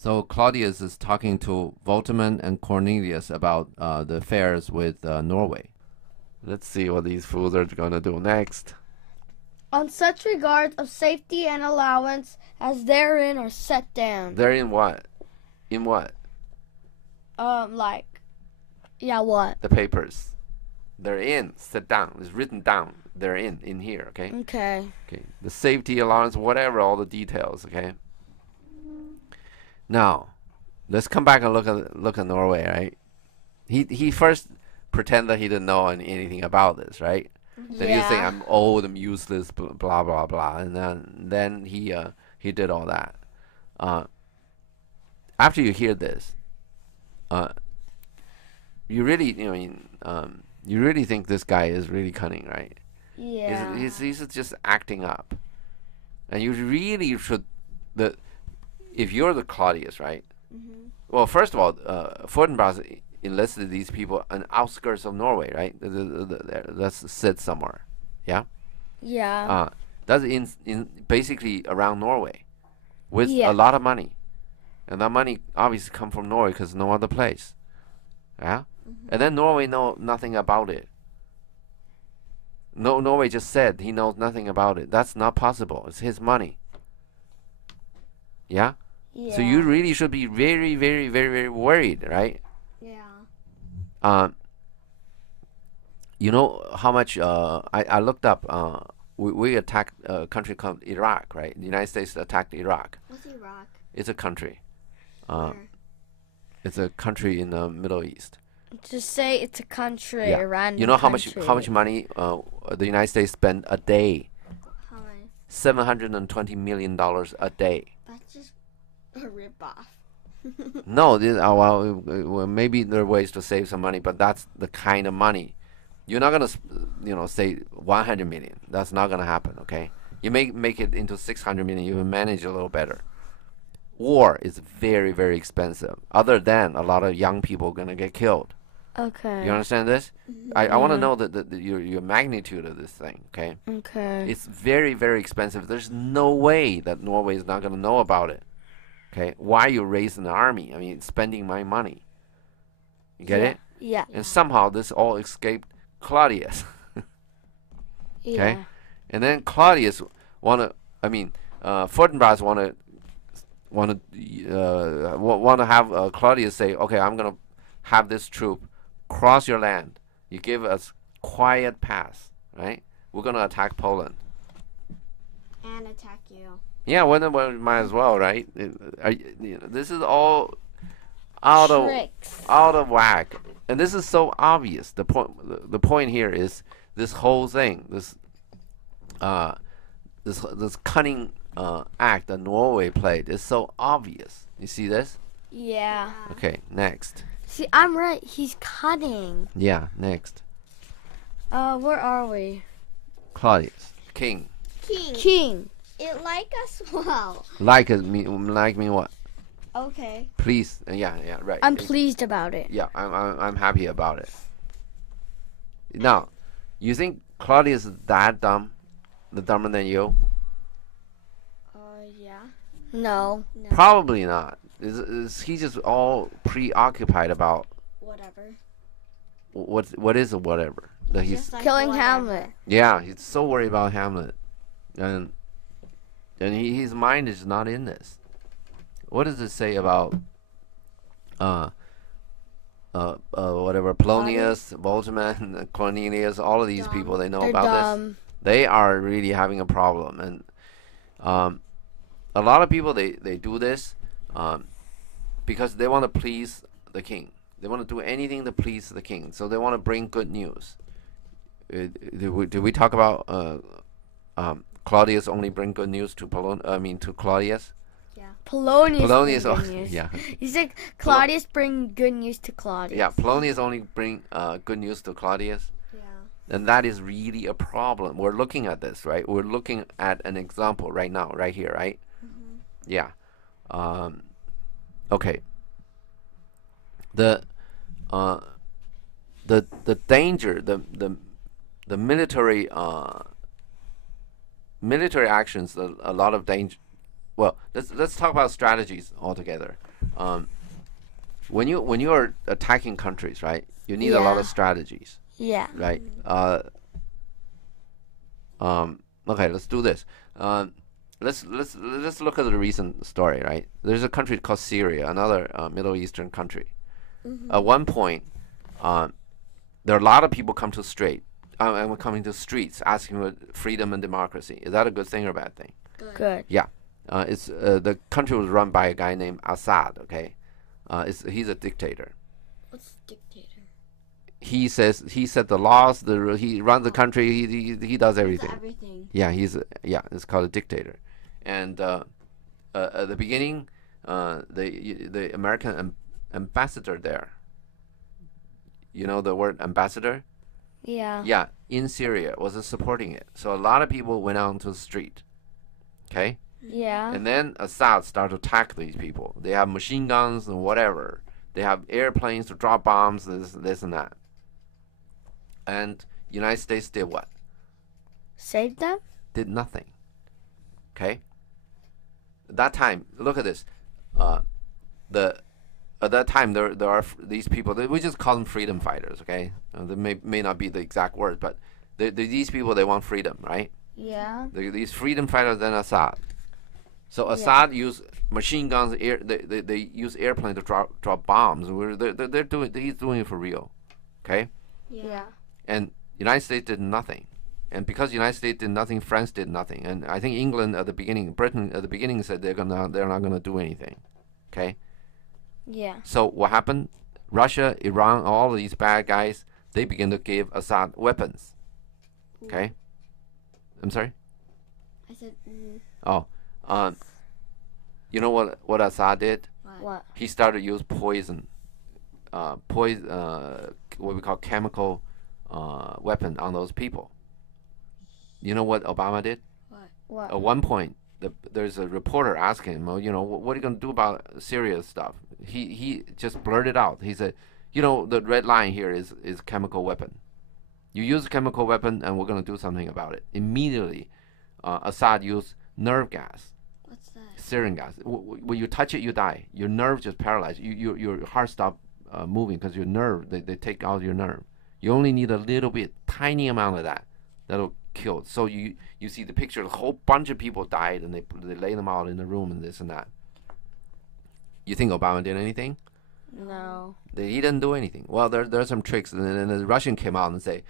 So Claudius is talking to Voltaman and Cornelius about the affairs with Norway. Let's see what these fools are going to do next. On such regard of safety and allowance as therein are set down. Therein what? In what? What? The papers. Therein, set down. It's written down. They're in here, okay? Okay. Okay. The safety allowance, whatever, all the details, okay? Now, let's come back and look at Norway, right? He first pretended that he didn't know anything about this, right? Then he was saying, I'm old, I'm useless, blah blah blah, and then he did all that. After you hear this, you really you really think this guy is really cunning, right? Yeah. He's just acting up, and you really should if you're the Claudius, right? Mm-hmm. Well, first of all, Fortinbras enlisted these people on outskirts of Norway, right? Let's sit somewhere, yeah. Yeah. That's in basically around Norway, with Yeah. a lot of money, and that money obviously come from Norway because no other place, yeah. Mm-hmm. And then Norway know nothing about it. No, Norway just said he knows nothing about it. That's not possible. It's his money. Yeah? Yeah. So you really should be very, very, very, very worried, right? Yeah. You know how much I looked up. We attacked a country called Iraq, right? The United States attacked Iraq. What's Iraq? It's a country. Where? It's a country in the Middle East. Just say it's a country, Yeah. a random You know how country. much money the United States spend a day? How many? $720 million a day. That's just a ripoff. No, well, maybe there are ways to save some money, but that's the kind of money. You're not gonna, say 100 million. That's not gonna happen. Okay, you make it into 600 million. You will manage a little better. War is very, very expensive. Other than a lot of young people gonna get killed. Okay. You understand this? I want to know your magnitude of this thing. Okay. Okay. It's very, very expensive. There's no way that Norway is not gonna know about it. Okay, why are you raising the army? I mean, spending my money. You get it? Yeah. And somehow this all escaped Claudius. Okay, Yeah. and then Claudius Fortinbras want to have Claudius say, okay, I'm gonna have this troop cross your land. You give us quiet pass, right? We're gonna attack Poland. And attack you. Yeah, well, might as well, right? This is all out of whack, and this is so obvious. The point here is this whole thing, this cunning act that Norway played is so obvious. You see this? Yeah. Okay, next. See, I'm right. He's cutting. Yeah, next. Where are we? Claudius, king. King. It like us well. Like me what? Okay. Please, yeah, right. I'm pleased about it. Yeah, I'm happy about it. Now, you think Claudius is that dumb? Dumber than you? Yeah. No. Probably not. Is he just all preoccupied about Whatever. what is a whatever that he's Just like Killing whatever. Hamlet. yeah, he's so worried about Hamlet, and his mind is not in this. What does it say about whatever Polonius, Voltaman, Cornelius, all of these Dumb. people, they know They're about dumb. this. They are really having a problem, and a lot of people they do this because they want to please the king. They want to do anything to please the king. So they want to bring good news. Did we talk about Claudius only bring good news to to Claudius? Polonius. Polonius, bring good news. yeah, He said Claudius bring good news to Claudius. yeah. Polonius only bring good news to Claudius, Yeah. and that is really a problem. We're looking at this, right? We're looking at an example right now, right here, right? Mm-hmm. Yeah. Okay. The danger, the military actions, a lot of danger. Well, let's talk about strategies altogether. When you are attacking countries, right? You need a lot of strategies, Yeah. right? Okay, let's do this. Let's look at the recent story, right? There's a country called Syria, another Middle Eastern country. At one point, there are a lot of people come to and coming to streets asking for freedom and democracy. Is that a good thing or a bad thing? Good. Yeah. It's the country was run by a guy named Assad. Okay, he's a dictator. What's dictator? He set the laws. He runs the country. He does everything. Everything. Yeah, it's called a dictator. And at the beginning, the American ambassador there. You know the word ambassador? Yeah. Yeah, in Syria wasn't supporting it. So a lot of people went out into the street. Okay? Yeah. And then Assad started to attack these people. They have machine guns and whatever. They have airplanes to drop bombs, this and that. And United States did what? Save them? Did nothing. Okay? At that time, look at this. At that time, there are these people. We just call them freedom fighters. Okay, they may not be the exact word, but these people, they want freedom, right? Yeah. These freedom fighters than Assad. So Assad used machine guns. They use airplanes to drop bombs. He's doing it for real. Okay. Yeah. And United States did nothing. And because United States did nothing, France did nothing. And I think England at the beginning, Britain at the beginning said they're not gonna do anything. Okay. Yeah. So what happened? Russia, Iran, all of these bad guys, they begin to give Assad weapons. Okay. I'm sorry. I said. Oh, you know what Assad did? What? He started to use poison, what we call chemical weapon on those people. You know what Obama did? What? At one point, there's a reporter asking him, well, what are you going to do about Syria stuff? He just blurted out. He said, the red line here is chemical weapon. You use a chemical weapon, and we're going to do something about it. Immediately, Assad used nerve gas. What's that? Sarin gas. When you touch it, you die. Your nerve just paralyzed. Your heart stops moving because your nerve, they take out your nerve. You only need a little bit, tiny amount of that. That'll kill. So you see the picture, a whole bunch of people died, and they lay them out in the room and this and that. You think Obama did anything? No. He didn't do anything. Well, there are some tricks. And then the Russian came out and say,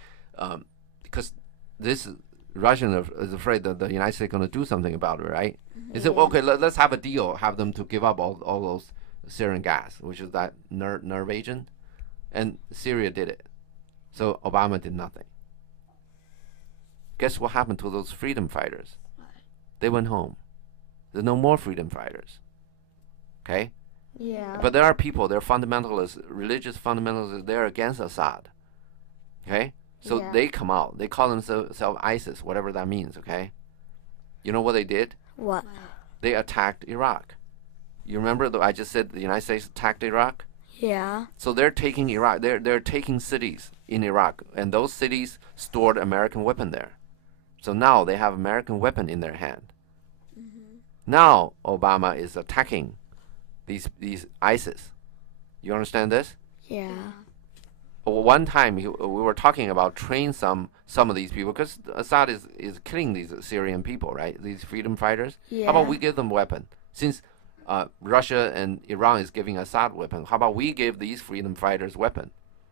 because this Russian is afraid that the United States is going to do something about it, right? He said, well, okay, let's have a deal, have them to give up all those sarin gas, which is that nerve agent. And Syria did it. So Obama did nothing. Guess what happened to those freedom fighters? They went home. There's no more freedom fighters. Okay? Yeah. But there are people, they're fundamentalists, religious fundamentalists, they're against Assad. Okay? So they come out. They call themselves ISIS, whatever that means, okay? You know what they did? What? They attacked Iraq. You remember I just said the United States attacked Iraq? Yeah. So they're taking Iraq. They're taking cities in Iraq, and those cities stored American weapon there. So now they have American weapon in their hand. Now Obama is attacking these ISIS. You understand this? Yeah. One time we were talking about train some of these people because Assad is killing these Syrian people, right? These freedom fighters. Yeah. How about we give them weapon? Since Russia and Iran is giving Assad weapon, how about we give these freedom fighters weapon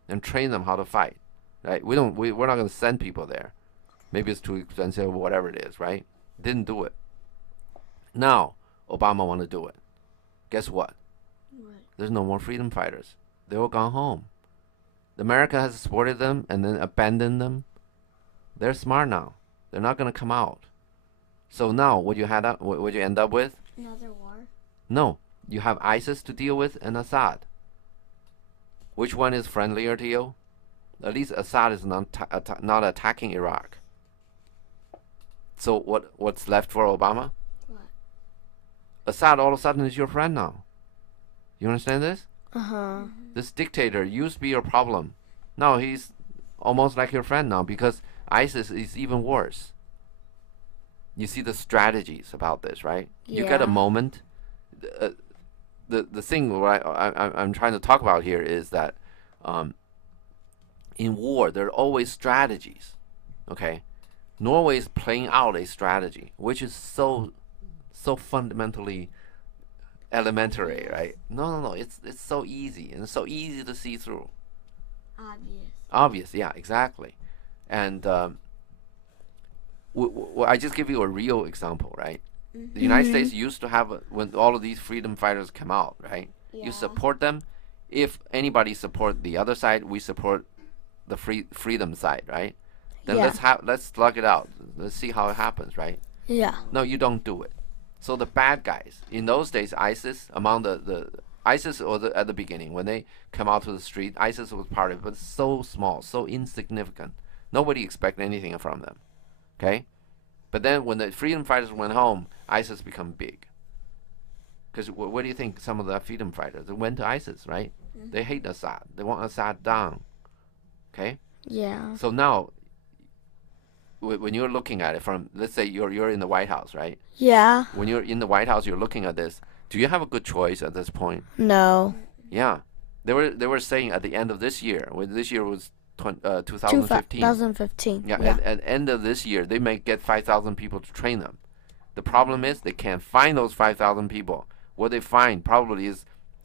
and train them how to fight? Right? We're not going to send people there. Maybe it's too expensive or whatever it is, right? Didn't do it. Now Obama want to do it. Guess what? There's no more freedom fighters. They all gone home. America has supported them and then abandoned them. They're smart now. They're not going to come out. So now what you end up with? Another war? No. You have ISIS to deal with and Assad. Which one is friendlier to you? At least Assad is not attacking Iraq. So what's left for Obama? What? Assad all of a sudden is your friend now. You understand this? Uh-huh. This dictator used to be your problem. Now he's almost like your friend now because ISIS is even worse. You see the strategies about this, right? You get a Yeah. moment. the thing what I'm trying to talk about here is that in war there are always strategies. Okay, Norway is playing out a strategy which is so fundamentally elementary, right? No, it's so easy and so easy to see through. Obvious, yeah, exactly. And I just give you a real example, right? The United States used to have when all of these freedom fighters come out, right? Yeah. You support them. If anybody support the other side, we support the freedom side, right? Then Yeah. let's slug it out. Let's see how it happens, right? Yeah. No, you don't do it. So the bad guys in those days, ISIS among the ISIS or at the beginning when they come out to the street, ISIS was part of it, but so small, so insignificant. Nobody expected anything from them. Okay, but then when the freedom fighters went home, ISIS become big. Because what do you think? Some of the freedom fighters they went to ISIS, right? They hate Assad. They want Assad down. Okay, Yeah. so now when you're looking at it from, let's say you're in the White House, right? Yeah. When you're in the White House, you're looking at this. Do you have a good choice at this point? No. Yeah, they were saying at the end of this year, when this year was 2015. 2015. Yeah, at end of this year, they may get 5,000 people to train them. The problem is they can't find those 5,000 people. What they find probably is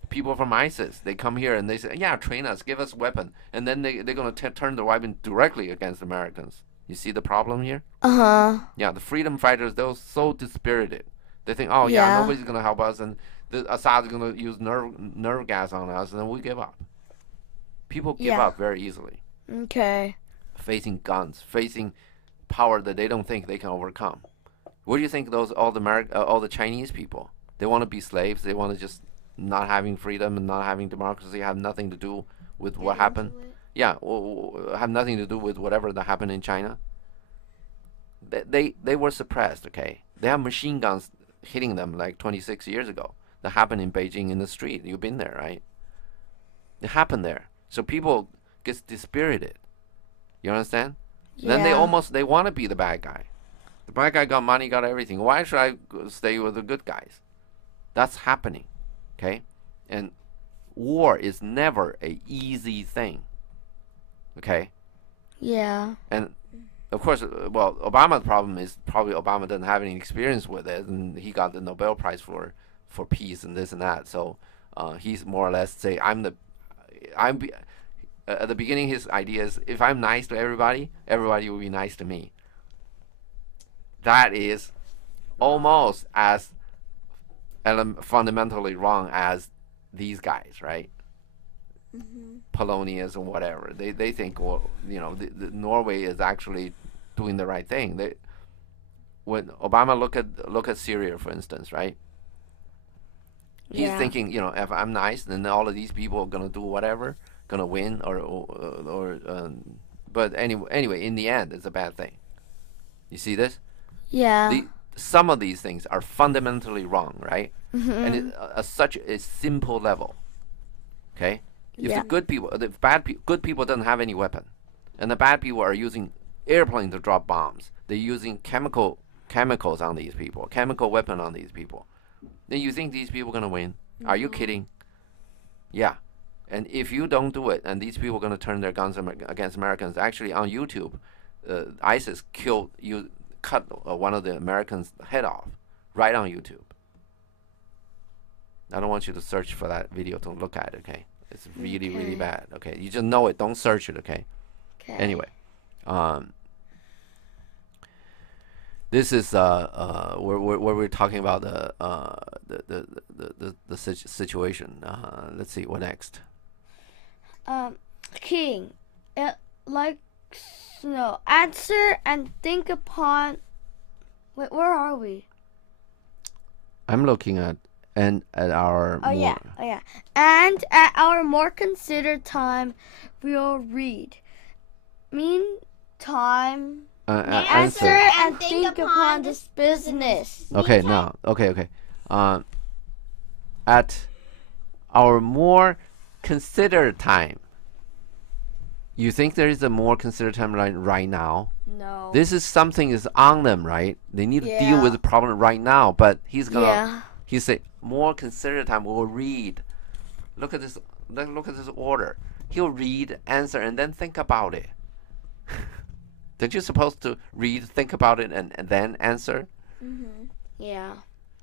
people from ISIS. They come here and they say, yeah, train us, give us weapon. And then they're going to turn the weapon directly against Americans. You see the problem here? Uh-huh. Yeah, the freedom fighters, they're so dispirited. They think, oh, yeah, Yeah. nobody's going to help us, and Assad is going to use nerve gas on us, and then we give up. People give Yeah. up very easily. Okay. Facing guns, facing power that they don't think they can overcome. What do you think all the Chinese people? They want to be slaves. They want to just not having freedom and not having democracy. Have nothing to do with what happened. Yeah, have nothing to do with whatever that happened in China. They were suppressed. Okay, they have machine guns hitting them like 26 years ago. That happened in Beijing in the street. You've been there, right? It happened there. So people get dispirited. You understand? Yeah. Then they want to be the bad guy. The bad guy got money, got everything. Why should I stay with the good guys? That's happening. Okay? And war is never a easy thing. Okay? Yeah. And of course, well, Obama's problem is probably Obama doesn't have any experience with it, and he got the Nobel Prize for peace and this and that. So he's more or less say at the beginning, his idea is if I'm nice to everybody, everybody will be nice to me. That is almost as fundamentally wrong as these guys, right? Polonius and whatever. They think, well, the Norway is actually doing the right thing. When Obama look at Syria, for instance, right? He's thinking, if I'm nice, then all of these people are gonna do whatever, gonna win, but anyway, in the end, it's a bad thing. You see this? Yeah. Some of these things are fundamentally wrong, right? And at such a simple level. Okay, if Yeah. the good people, good people don't have any weapon, and the bad people are using airplanes to drop bombs. They're using chemicals on these people, chemical weapon on these people. Then you think these people are gonna win? Are you kidding? Yeah. And if you don't do it, and these people are going to turn their guns against Americans, actually on YouTube, ISIS cut one of the Americans' head off, right on YouTube. I don't want you to search for that video to look at it, okay? It's really, really bad, okay? You just know it. Don't search it, okay? Okay. Anyway, this is where we're talking about the situation. Let's see, what next? King, it likes no answer and think upon. Wait, where are we? I'm looking at our. Oh yeah. And at our more considered time, we'll read. Meantime, answer and think upon this business. Okay, now, okay. At our more considered time. You think there is a more considered time right now? No. This is something is on them, right? They need to deal Yeah. with the problem right now, but he's He say more considered time. We'll read. Look at this. Look at this order. He'll read, answer, and then think about it. Don't you supposed to read, think about it, and then answer? Mm-hmm. Yeah.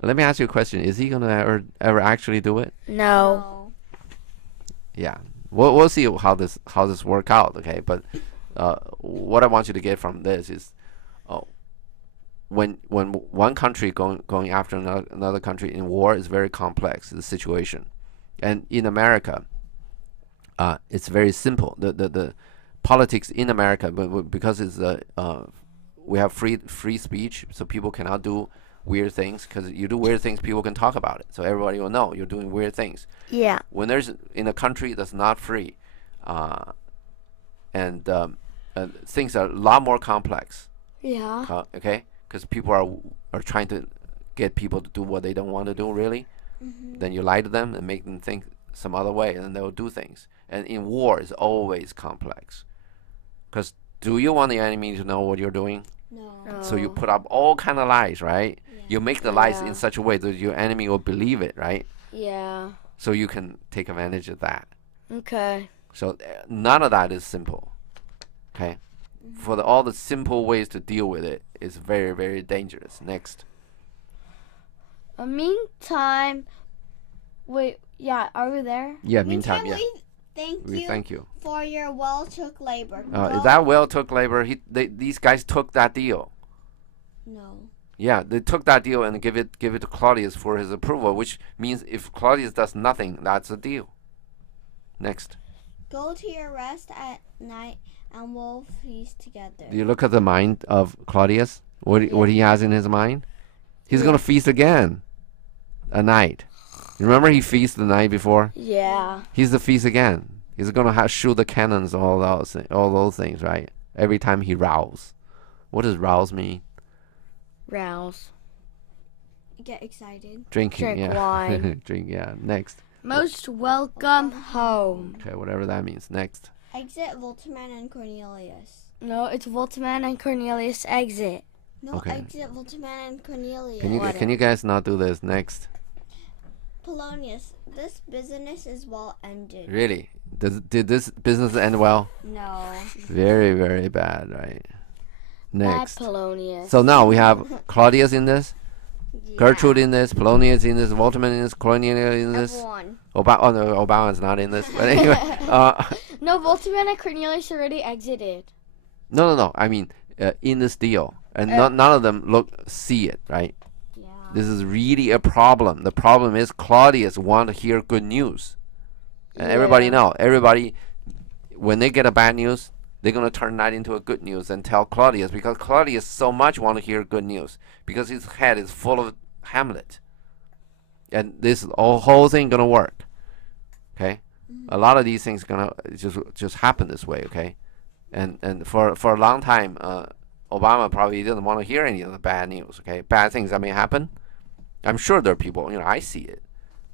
Let me ask you a question. Is he gonna ever actually do it? No. Yeah. We'll see how this work out. Okay. But what I want you to get from this is, when one country going after another country in war is very complex, the situation, and in America, it's very simple. The politics in America, but because it's we have free speech, so people cannot do weird things. Because you do weird things, people can talk about it, so everybody will know you're doing weird things. Yeah. When there's in a country that's not free, and things are a lot more complex. Yeah. Okay, because people are trying to get people to do what they don't want to do, really. Mm-hmm. Then you lie to them and make them think some other way, and they'll do things. And in war, it's always complex. Because do you want the enemy to know what you're doing? No. So you put up all kind of lies, right? Yeah. You make the lies Yeah. in such a way that your enemy will believe it, right? Yeah. So you can take advantage of that. Okay. So none of that is simple. Okay? For all the simple ways to deal with it is very, very dangerous. Next. Meantime, wait. Yeah. Are we there? Yeah, meantime, yeah. We Thank you. for your well-took labor. Is that well took labor? These guys took that deal. No. Yeah, they took that deal and give it to Claudius for his approval, which means if Claudius does nothing, that's a deal. Next. Go to your rest at night, and we'll feast together. Do you look at the mind of Claudius? What he has in his mind? He's gonna feast again, a night. You remember he feasted the night before? Yeah. He's the feast again. He's gonna shoot the cannons, all those things, right? Every time he rouse. What does rouse mean? Rouse. Get excited. Drinking, Drink yeah. wine. Drink, yeah. Next. Most welcome home. Okay, whatever that means. Next. Exit Voltman and Cornelius. No, it's Voltman and Cornelius exit. No, Okay. exit Voltman and Cornelius. Can you guys not do this? Next. Polonius, this business is well ended. Really? Did this business end well? No. Very, very bad, right? Next. Bad Polonius. So now we have Claudius in this, Yeah. Gertrude in this, Polonius in this, Voltman in this, Cornelius in this. Everyone. Obama's not in this. But anyway, No, Voltman and Cornelius already exited. no. I mean, in this deal, and none of them see it, right? Yeah. This is really a problem. The problem is Claudius want to hear good news, and everybody know. Everybody, when they get a bad news, they're gonna turn that into a good news and tell Claudius, because Claudius so much want to hear good news because his head is full of Hamlet, and this whole thing gonna work. Okay, a lot of these things gonna just happen this way. Okay, and for a long time, Obama probably didn't want to hear any of the bad news. Okay, bad things that may happen. I'm sure there are people. I see it.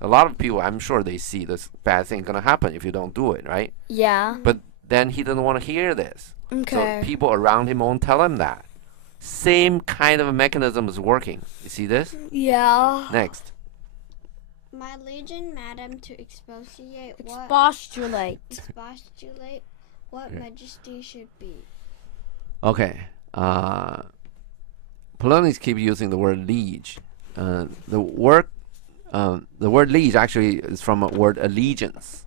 A lot of people, I'm sure they see this bad thing gonna happen if you don't do it, right? Yeah. But then he doesn't want to hear this. Okay. So people around him won't tell him that. Same kind of mechanism is working. You see this? Yeah. Next. My legion, madam, to expostulate what majesty should be. Okay. Polonius keep using the word liege. The word liege actually is from a word allegiance.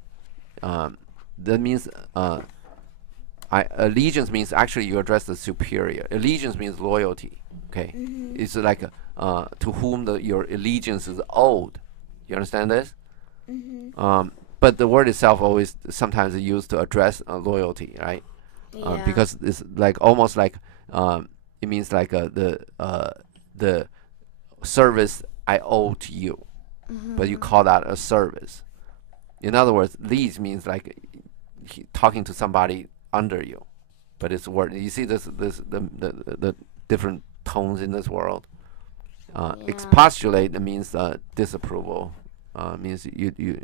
That means allegiance means actually you address the superior. Allegiance means loyalty. Okay, it's like to whom your allegiance is owed. You understand this? But the word itself always sometimes is used to address loyalty, right? Yeah. Because it's like almost like it means like the service I owe to you, but you call that a service. In other words, liege means like talking to somebody under you, but it's word. You see the different tones in this world. Expostulate means disapproval. Means you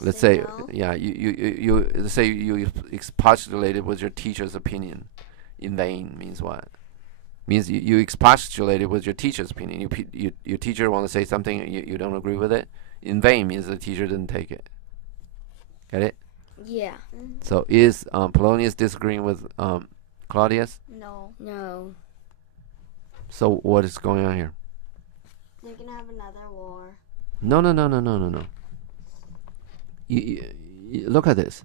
let's say no. you let's say you expostulated with your teacher's opinion in vain. Means what? means you expostulate it with your teacher's opinion. Your teacher want to say something, you don't agree with it. In vain means the teacher didn't take it. Get it? Yeah. So is Polonius disagreeing with Claudius? No. No. So what is going on here? They're gonna have another war. No. Look at this.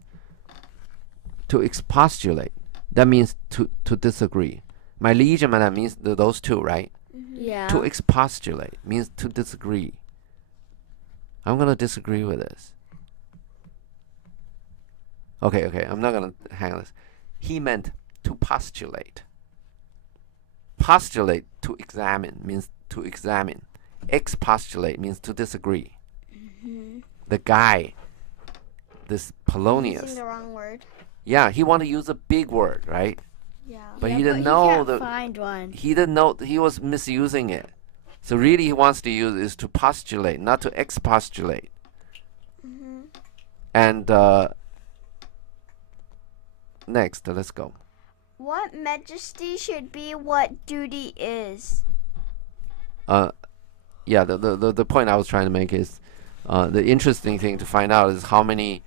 To expostulate, that means to disagree. My liege and madame means those two, right? Yeah. To expostulate means to disagree. I'm gonna disagree with this. Okay, I'm not gonna hang on this. He meant to postulate. Postulate, to examine, means to examine. Expostulate means to disagree. The guy, this Polonius, Using the wrong word. yeah, he wanted to use a big word, right? Yeah. But Yeah, he didn't but know he can't the. find one. He didn't know he was misusing it. So really, he wants to use is to postulate, not to expostulate. And next, let's go. What majesty should be what duty is. Yeah, the point I was trying to make is, the interesting thing to find out is how many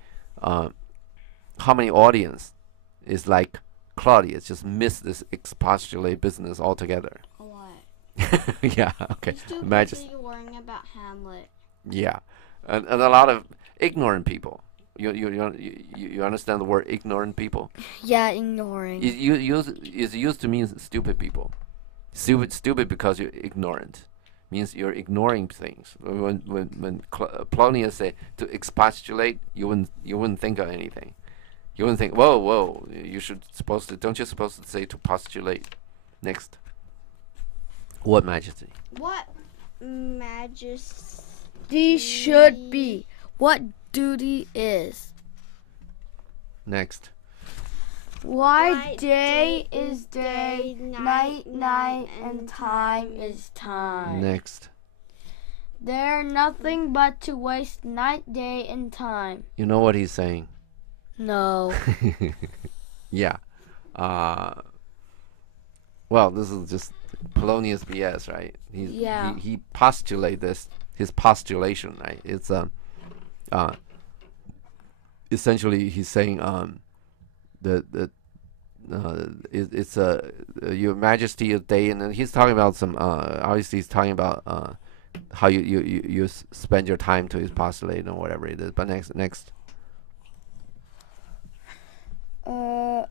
audience is like Claudius just missed this expostulate business altogether. What? Yeah, okay. He's too Imagine. busy worrying about Hamlet. Yeah, and a lot of ignorant people. You understand the word ignorant people? Yeah, ignoring. It's used to mean stupid people. Stupid because you're ignorant. Means you're ignoring things. When Polonius say to expostulate, you wouldn't think of anything. You wouldn't think, whoa, don't you supposed to say to postulate? Next. What majesty? What majesty These should be what duty is. Next. Why day is day, night, and time is time. Next. They're nothing but to waste night, day, and time. You know what he's saying? No. Yeah. Well, this is just Polonius BS, right? He postulate this, his postulation, right? It's essentially he's saying it's your majesty of day, and then he's talking about some obviously he's talking about how you spend your time to his postulate or whatever it is. But next.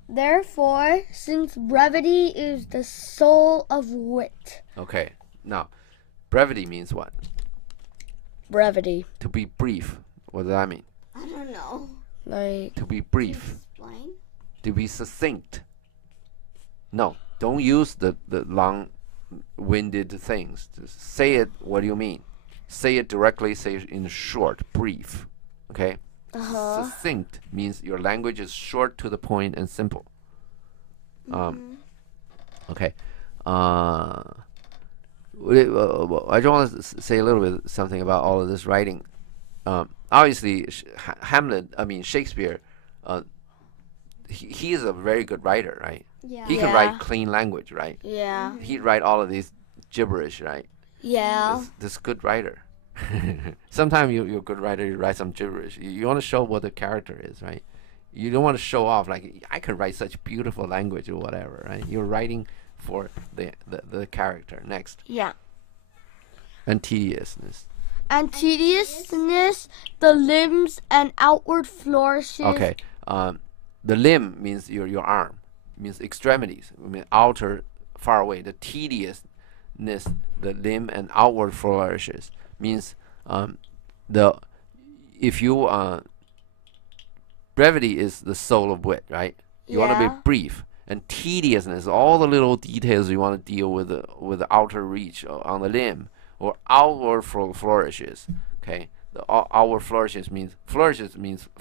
Therefore, since brevity is the soul of wit. Okay, now brevity means what? Brevity. To be brief. What does that mean? I don't know. Like, To be brief. Explain. To be succinct. No, don't use the long-winded things. Just say it. What do you mean? Say it directly. Say it in short, brief. Okay. Succinct means your language is short, to the point, and simple. Okay. I just want to say a little bit something about all of this writing. Obviously, Shakespeare, he is a very good writer, right? Yeah. He can write clean language, right? yeah. He'd write all of these gibberish, right? Yeah. This good writer. Sometimes you're a good writer, you write some gibberish. You want to show what the character is, right? You don't want to show off like I can write such beautiful language or whatever, right? You're writing for the character. Next. Yeah. And tediousness. And tediousness, the limbs and outward flourishes. Okay. The limb means your arm, means extremities. I mean outer, far away. The tediousness, the limb and outward flourishes means brevity is the soul of wit, right? You want to be brief, and tediousness, all the little details you want to deal with the outer reach on the limb or outward flourishes. Okay, the outward flourishes means flashing, means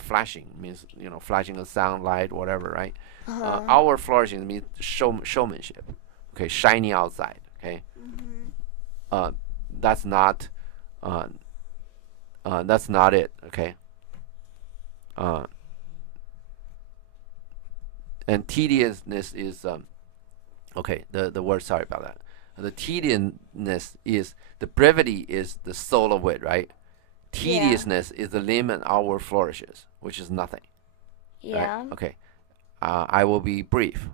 flashing a sound, light, whatever, right? Outward flourishes means showmanship. Okay, shiny outside. Okay, that's not it. Okay. And tediousness is Okay, the word. Sorry about that. The tediousness is the brevity is the soul of wit, right? Tediousness is the limb and outward flourishes, which is nothing. Yeah. Right? Okay. I will be brief.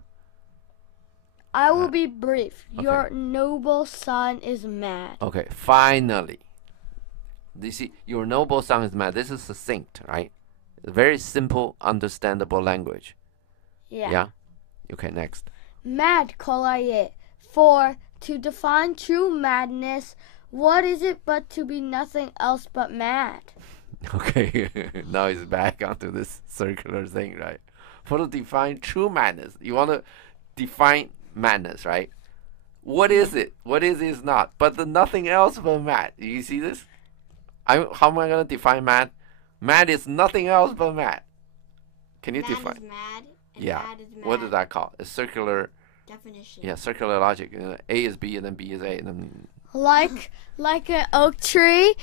I will be brief. Your noble son is mad. Okay. Finally. You see, your noble son is mad. This is succinct, right? Very simple, understandable language. Yeah? Okay, next. Mad call I it. For to define true madness, what is it but to be nothing else but mad? Okay, now he's back onto this circular thing, right? For to define true madness, you want to define madness, right? What is it? What is not? But the nothing else but mad. You see this? How am I going to define mad? Mad is nothing else but mad. Can you Mad define? is mad, and Yeah. mad is mad. What is that called? A circular. Definition. Yeah, circular logic. A is B, and then B is A, and then. Like an oak tree.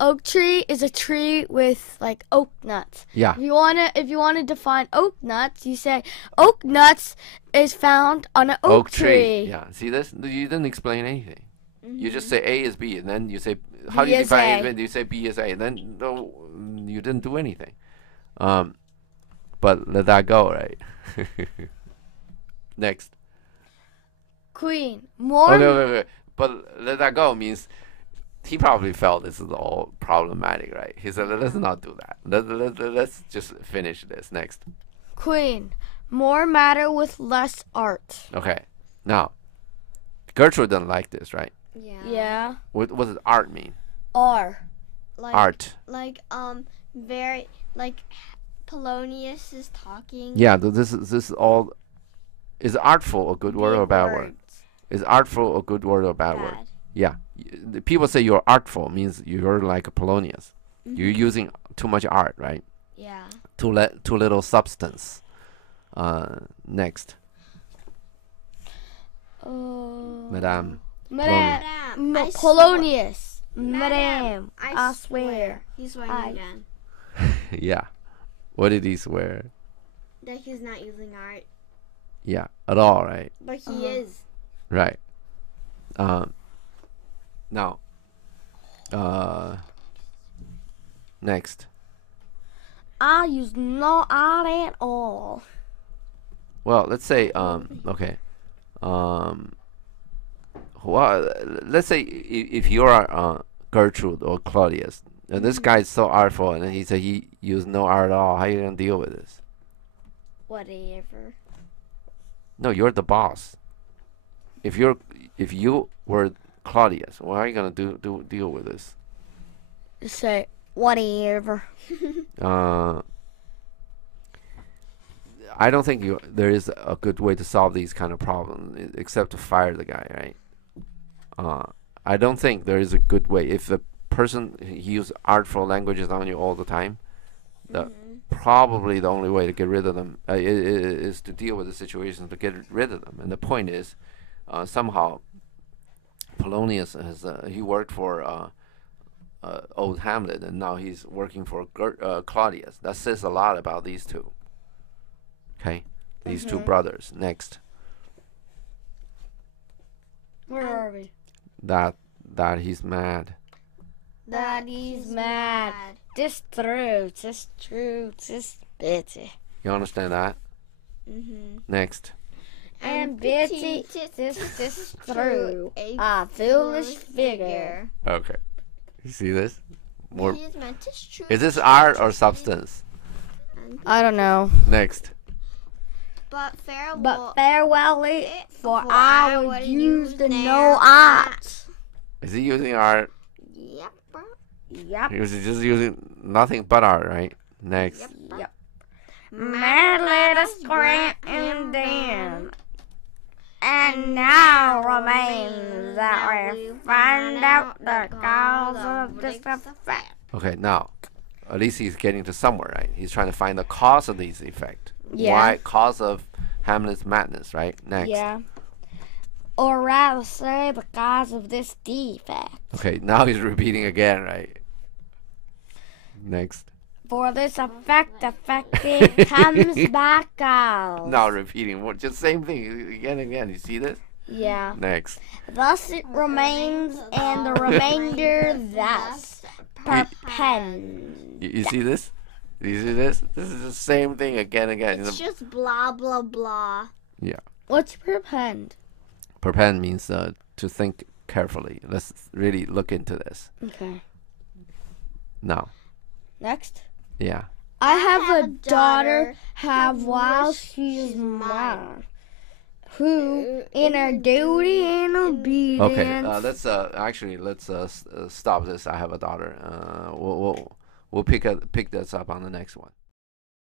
Oak tree is a tree with like oak nuts. Yeah. If you wanna define oak nuts, you say oak nuts is found on an oak tree. Yeah. See this? You didn't explain anything. You just say A is B, and then you say B do you is define A. it? You say B is A, and then no, you didn't do anything. But let that go, right? Next. Queen. More. Okay. But let that go means he probably felt this is all problematic, right? He said, let's not do that. Let's just finish this. Next. Queen. More matter with less art. Okay. Now, Gertrude doesn't like this, right? Yeah. Yeah. What does art mean? R. Like, Art. Like very like Polonius is talking. Yeah, this is all. Is artful a good word or a bad word? Is artful a good word or a bad word? Yeah. The people say you're artful means you're like a Polonius. You're using too much art, right? Yeah. Too little substance. Next. Madame. Madame. I Polonius. Madame, Madame. I swear. He's swearing I- again. Yeah. What did he swear? That he's not using art. Yeah, at all, right? But he is. Right. Now. Next. I use no art at all. Well, let's say okay. Well, let's say if you're Gertrude or Claudius, and this guy is so artful, and he said he used no art at all. How are you gonna deal with this? Whatever. No, you're the boss. If you were Claudius, what are you gonna deal with this? Say whatever. I don't think there is a good way to solve these kind of problems except to fire the guy, right? I don't think there is a good way. If the person he uses artful languages on you all the time, probably the only way to get rid of them is to deal with the situation to get rid of them. And the point is, somehow Polonius has he worked for old Hamlet, and now he's working for Claudius. That says a lot about these two. Okay, these two brothers. Next. Where are we? That he's mad. That he's mad. This true. This true. This bitty. You understand that? Next. And bitty. This true. A foolish figure. Okay. You see this? More. He is meant to true. Is this art or substance? I don't know. Next. But farewell. But farewell it, for I would use the no art. Is he using art? Yep. Yep. He was just using nothing but art, right? Next. Yep. Man, let us grant him then. And now remains that we find out the cause of this effect. Okay, now, at least he's getting to somewhere, right? He's trying to find the cause of these effect. Yeah. Why? Cause of Hamlet's madness, right? Next. Yeah. Or rather say the cause of this defect. Okay, now he's repeating again, right? Next. For this effect, affected comes back out. Now repeating, what? Just same thing again and again. You see this? Yeah. Next. Thus it remains, and the remainder thus perpend. You see this? You see this? This is the same thing again and again. It's just blah, blah, blah. Yeah. What's perpend? Perpend means to think carefully. Let's really look into this. Okay. Now. Next. Yeah. I have a daughter, have while she's mine, who in her duty and obedience. Okay. Let's stop this. I have a daughter. We'll pick this up on the next one.